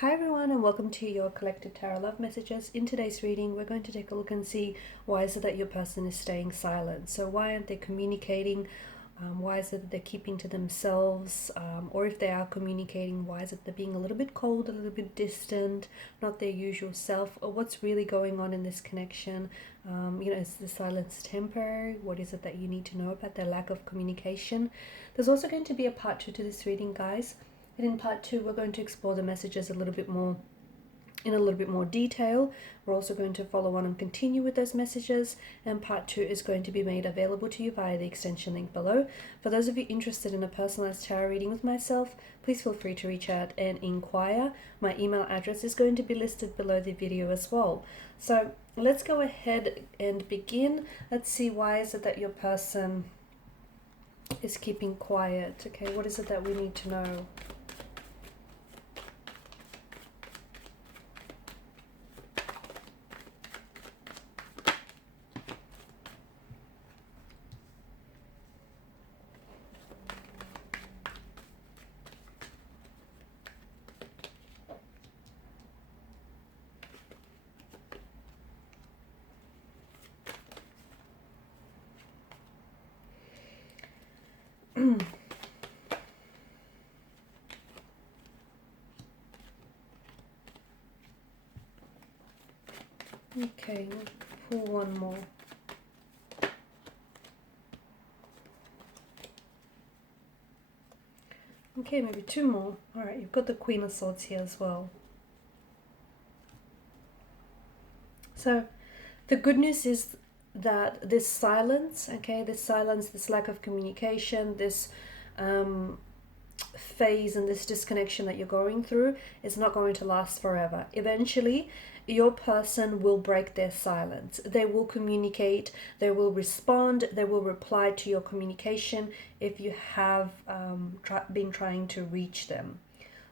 Hi everyone, and welcome to your collective tarot love messages. In today's reading, we're going to take a look and see why is it that your person is staying silent. So why aren't they communicating? Why is it that they're keeping to themselves? Or if they are communicating, why is it they're being a little bit cold, a little bit distant, not their usual self? Or what's really going on in this connection? Is the silence temporary? What is it that you need to know about their lack of communication? There's also going to be a part 2 to this reading, guys. And in part 2, we're going to explore the messages a little bit more in a little bit more detail. We're also going to follow on and continue with those messages, and part 2 is going to be made available to you via the extension link below. For those of you interested in a personalized tarot reading with myself, please feel free to reach out and inquire. My email address is going to be listed below the video as well. So let's go ahead and begin. Let's see, why is it that your person is keeping quiet? Okay, what is it that we need to know? Okay, we'll pull one more. Okay, maybe two more. Alright, you've got the Queen of Swords here as well. So, the good news is that this silence, this lack of communication, this phase and this disconnection that you're going through is not going to last forever. Eventually, your person will break their silence. They will communicate, they will respond, they will reply to your communication if you have been trying to reach them.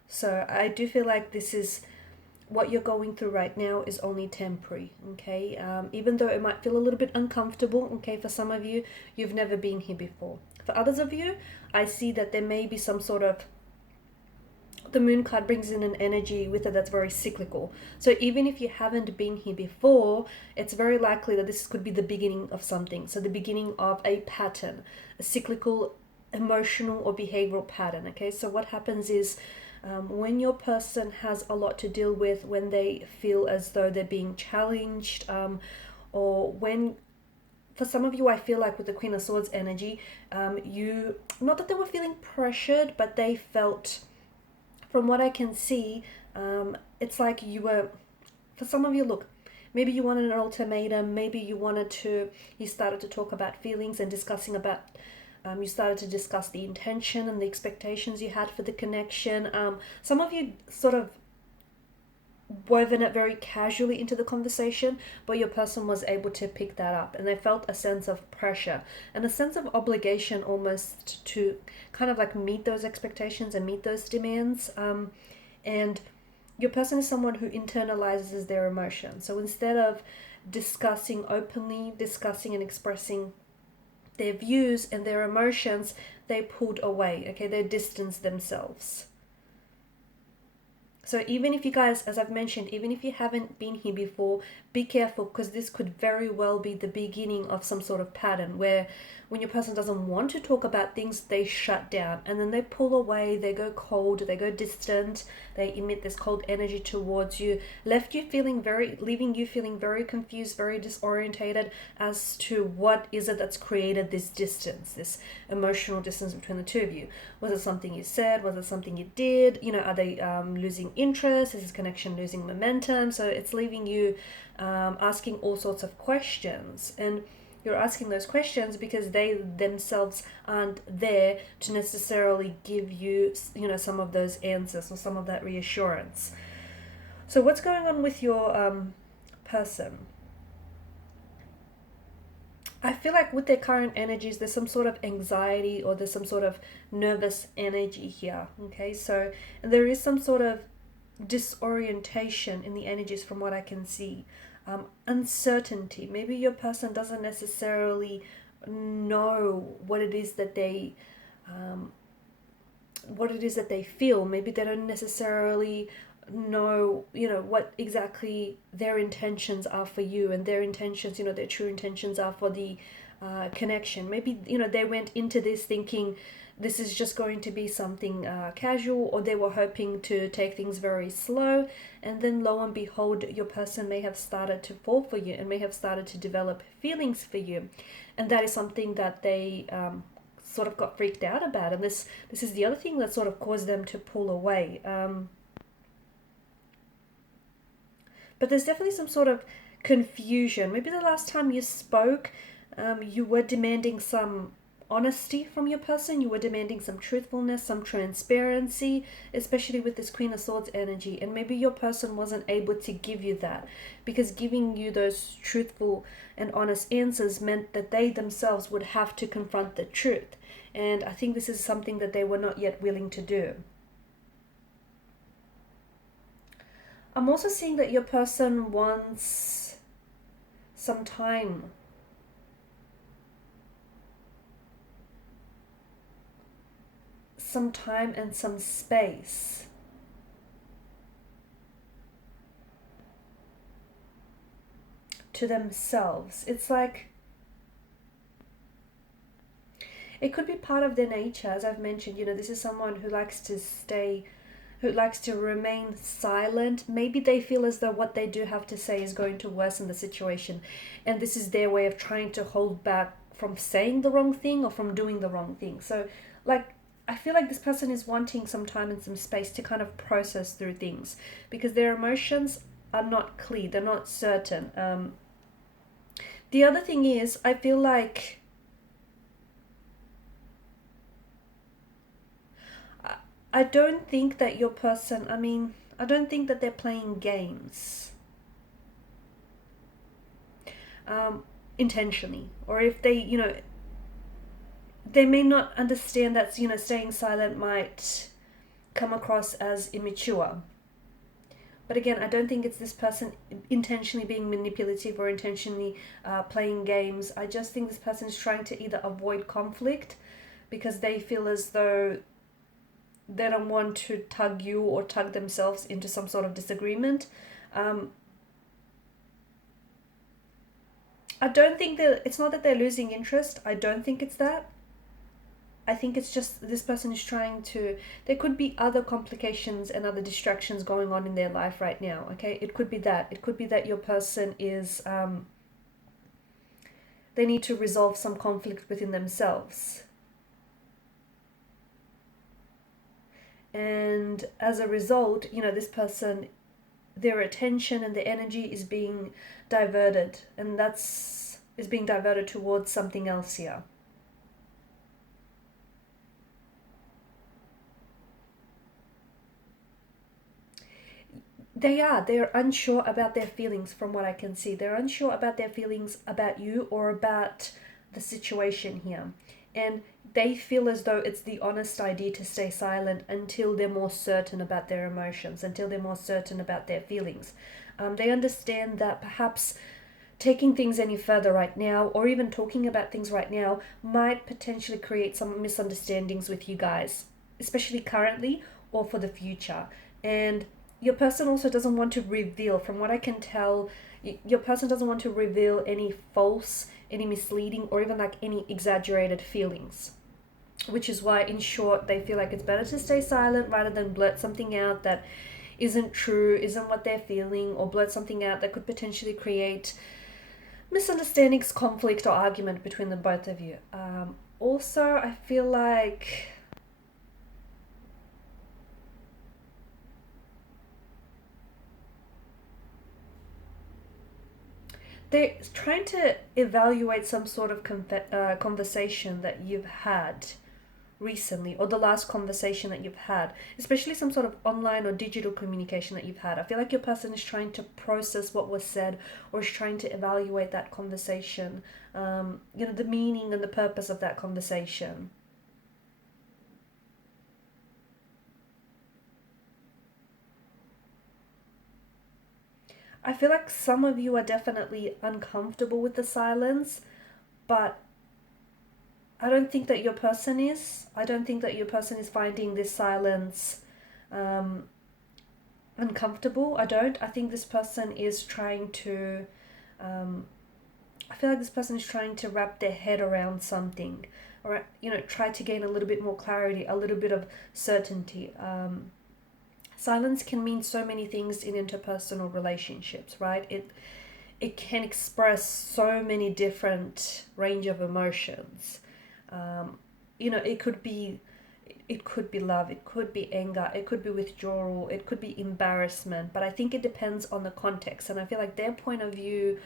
So I do feel like this is what you're going through right now is only temporary, okay? Even though it might feel a little bit uncomfortable, okay, for some of you, you've never been here before. For others of you, I see that there may be some sort of, the moon card brings in an energy with it that's very cyclical. So even if you haven't been here before, it's very likely that this could be the beginning of something. So the beginning of a pattern, a cyclical emotional or behavioral pattern, okay? So what happens is, when your person has a lot to deal with, when they feel as though they're being challenged, or when, for some of you, I feel like with the Queen of Swords energy, not that they were feeling pressured, but they felt, from what I can see, it's like you were, for some of you, look, maybe you wanted an ultimatum, maybe you started to talk about feelings and discussing about, you started to discuss the intention and the expectations you had for the connection. Some of you sort of woven it very casually into the conversation, but your person was able to pick that up, and they felt a sense of pressure and a sense of obligation almost to kind of like meet those expectations and meet those demands. And your person is someone who internalizes their emotions. So instead of discussing openly, discussing and expressing their views and their emotions, they pulled away, okay? They distanced themselves. So even if you guys, as I've mentioned, even if you haven't been here before, be careful, because this could very well be the beginning of some sort of pattern where when your person doesn't want to talk about things, they shut down and then they pull away, they go cold, they go distant, they emit this cold energy towards you, leaving you feeling very confused, very disorientated as to what is it that's created this distance, this emotional distance between the two of you. Was it something you said? Was it something you did? Are they losing interest? Is this connection losing momentum? So it's leaving you asking all sorts of questions, and you're asking those questions because they themselves aren't there to necessarily give you, some of those answers or some of that reassurance. So what's going on with your person? I feel like with their current energies, there's some sort of anxiety or there's some sort of nervous energy here, okay? So there is some sort of disorientation in the energies from what I can see. Uncertainty. Maybe your person doesn't necessarily know what it is that they feel. Maybe they don't necessarily know, what exactly their intentions are for you, and their intentions, their true intentions are for the connection. Maybe, they went into this thinking this is just going to be something casual, or they were hoping to take things very slow, and then lo and behold, your person may have started to fall for you and may have started to develop feelings for you, and that is something that they sort of got freaked out about, and this is the other thing that sort of caused them to pull away. But there's definitely some sort of confusion. Maybe the last time you spoke, you were demanding some honesty from your person. You were demanding some truthfulness, some transparency, especially with this Queen of Swords energy. And maybe your person wasn't able to give you that, because giving you those truthful and honest answers meant that they themselves would have to confront the truth. And I think this is something that they were not yet willing to do. I'm also seeing that your person wants some time. Some time and some space. To themselves. It's like it could be part of their nature, as I've mentioned. This is someone who likes to remain silent. Maybe they feel as though what they do have to say is going to worsen the situation, and this is their way of trying to hold back from saying the wrong thing or from doing the wrong thing. So, I feel like this person is wanting some time and some space to kind of process through things, because their emotions are not clear, they're not certain. The other thing is, I feel like I don't think that your person, I don't think that they're playing games intentionally. Or if they may not understand that, staying silent might come across as immature. But again, I don't think it's this person intentionally being manipulative or intentionally playing games. I just think this person is trying to either avoid conflict because they feel as though they don't want to tug you or tug themselves into some sort of disagreement. I don't think it's not that they're losing interest. I don't think it's that. I think it's just this person is trying to, there could be other complications and other distractions going on in their life right now, okay? It could be that. It could be that your person is, they need to resolve some conflict within themselves. And as a result, this person, their attention and their energy is being diverted, and is being diverted towards something else here. They're unsure about their feelings. From what I can see, they're unsure about their feelings about you or about the situation here, and they feel as though it's the honest idea to stay silent until they're more certain about their emotions, until they're more certain about their feelings. They understand that perhaps taking things any further right now, or even talking about things right now, might potentially create some misunderstandings with you guys, especially currently or for the future. And your person also doesn't want to reveal, from what I can tell, your person doesn't want to reveal any false, any misleading, or even any exaggerated feelings. Which is why, in short, they feel like it's better to stay silent rather than blurt something out that isn't true, isn't what they're feeling, or blurt something out that could potentially create misunderstandings, conflict, or argument between the both of you. Also, I feel like they're trying to evaluate some sort of conversation that you've had recently, or the last conversation that you've had, especially some sort of online or digital communication that you've had. I feel like your person is trying to process what was said, or is trying to evaluate that conversation, the meaning and the purpose of that conversation. I feel like some of you are definitely uncomfortable with the silence, but I don't think that your person is. I don't think that your person is finding this silence uncomfortable. I think this person is trying to I feel like this person is trying to wrap their head around something, or try to gain a little bit more clarity, a little bit of certainty. Silence can mean so many things in interpersonal relationships, right? It can express so many different range of emotions. It could be love, it could be anger, it could be withdrawal, it could be embarrassment, but I think it depends on the context. And I feel like their point of view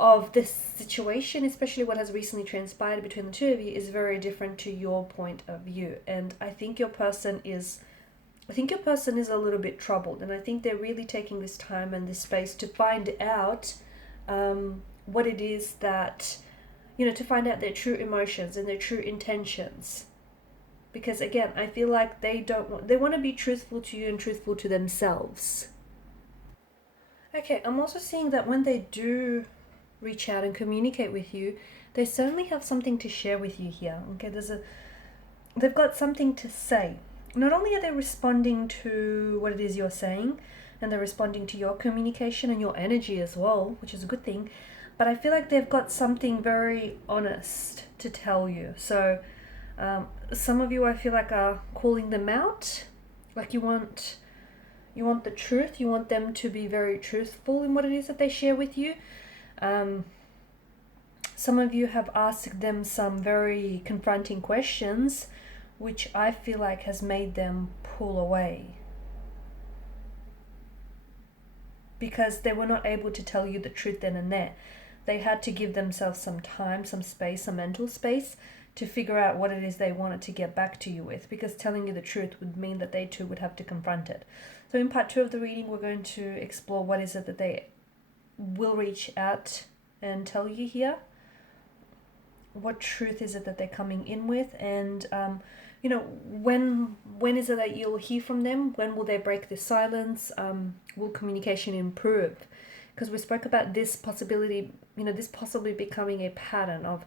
of this situation, especially what has recently transpired between the two of you, is very different to your point of view. And I think your person is a little bit troubled, and I think they're really taking this time and this space to find out what it is that, to find out their true emotions and their true intentions. Because again, I feel like they want to be truthful to you and truthful to themselves. Okay, I'm also seeing that when they do reach out and communicate with you, they certainly have something to share with you here. Okay, they've got something to say. Not only are they responding to what it is you're saying, and they're responding to your communication and your energy as well, which is a good thing, but I feel like they've got something very honest to tell you. So some of you, I feel like, are calling them out. Like you want the truth. You want them to be very truthful in what it is that they share with you. Some of you have asked them some very confronting questions, which I feel like has made them pull away, because they were not able to tell you the truth then and there. They had to give themselves some time, some space, some mental space to figure out what it is they wanted to get back to you with, because telling you the truth would mean that they too would have to confront it. So in part 2 of the reading, we're going to explore what is it that they will reach out and tell you here. What truth is it that they're coming in with? And when is it that you'll hear from them? When will they break this silence? Will communication improve? Because we spoke about this possibility, this possibly becoming a pattern of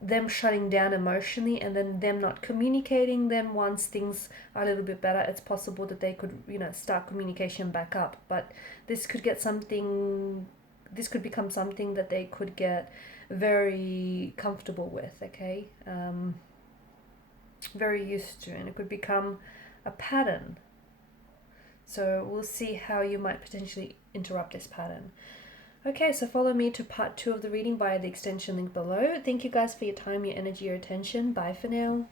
them shutting down emotionally and then them not communicating. Then once things are a little bit better, it's possible that they could, start communication back up. But this could become something that they could get very comfortable with, okay? Very used to, and it could become a pattern. So we'll see how you might potentially interrupt this pattern. Okay, so follow me to part 2 of the reading via the extension link below. Thank you guys for your time, your energy, your attention. Bye for now.